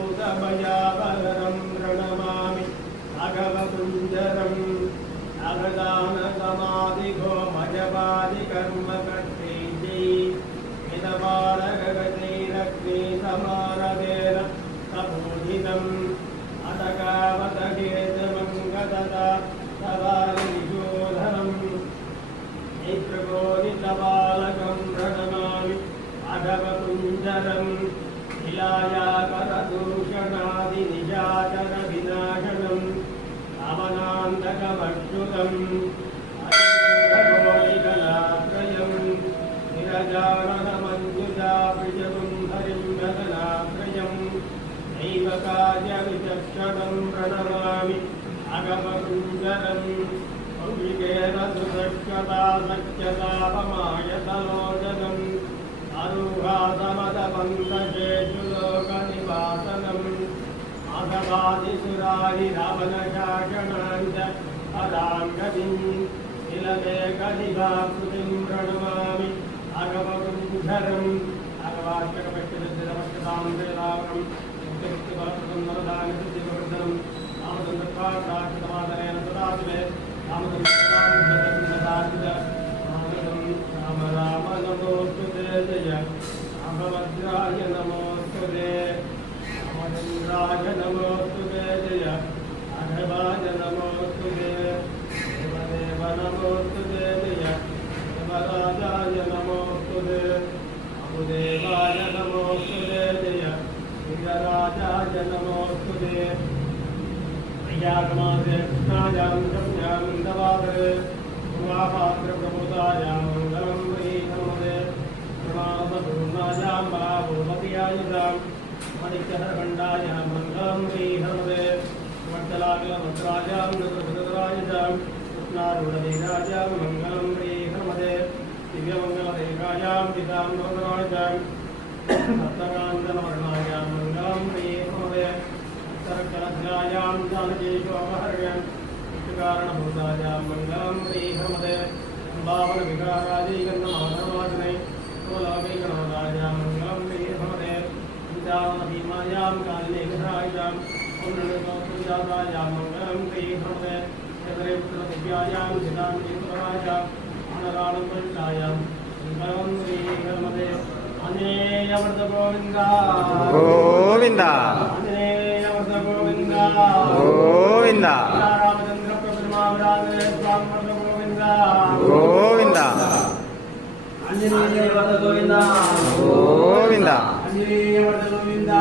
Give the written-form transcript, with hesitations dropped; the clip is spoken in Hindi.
भयावरं प्रणमामि अगवकुञ्जरं अगदानसमाधिगो मजवादिकर्मकर्तेजै हितबालगगजैरग्निसमारभेन प्रबोधितम् अतकावतकेतमङ्गदता सवारिशोधनम् नैत्रकोनितबालकं प्रणमामि अगवकुञ्जरम् निशाचरविनाशनम् अमनान्तकमच्युतम् अतिगोलिकलात्रयम् निरजाननमञ्जुजापृजगुं हरिं गगनात्रयम् दैवकार्यविचक्षणं प्रणमामि अगमकुञ्जरम् कौशिकेन सुदक्षता सत्यतापमायतलोचनम् अरुहासमदपन्तशेषु लोकनिवासनम् माधवादिसुरारिरावणशासनाञ्च पदाङ्गतिम् तिलमेकदिवाकृतिं प्रणमामि अगमकुञ्जरम् अगवार्चकपश्चिदमश्चतां वेदावरम् मुक्तिमुक्तिफलप्रदं वरदानसिद्धिवर्धनम् रामचन्द्रपाठाक्षतमादनेन सदाशिवे राम राम नमोस्तुते जय रामभद्राय नमोस्तुते रामचन्द्राय नमोस्तुते जय राघवाय नमोस्तुते देवदेव नमोस्तुते जय देवराजाय नमोस्तुते वासुदेवाय नमोस्तुते जय वीरराजाय नमोस्तुते वैयागमासे कृष्णायां रम्यां दवादरे प्रबोधायां मङ्गलं प्रीतमदे प्रणामपूर्णायां बाभूमतियायुधां मणिकरखण्डायां मङ्गलं प्रीतमदे वत्सलाकलवस्त्रायां नृतरायुधां कृष्णारूढवीराजां मङ्गलं प्रीतमदे दिव्यमङ्गलदेकायां पितां नृतरायुधां सप्तकान्तनवर्णायां मङ्गलं प्रीतमदे उत्तरकलध्यायां जानकीशोपहर्यं कारणभूतायां मङ्गलं प्रीतमदे भावनविकाराजीकर्णमाधवाजने कुललोकैकनाथायां मङ्गलं प्रीतमदे पञ्चावनभीमायां कालिनेकरायां पुण्यलोकसुजातायां मङ्गलं प्रीतमदे चतुरेपुत्रदिव्यायां चिदान्तीपुरायां आनराणं पञ्चायां मङ्गलं प्रीतमदे आञ्जनेयवर्ध गोविन्द गोविन्द आञ्जनेयवर्ध गोविन्द गोविन्द गोविन्द आञ्जनेयवर्ध गोविन्द गोविन्द आञ्जनेयवर्ध गोविन्द।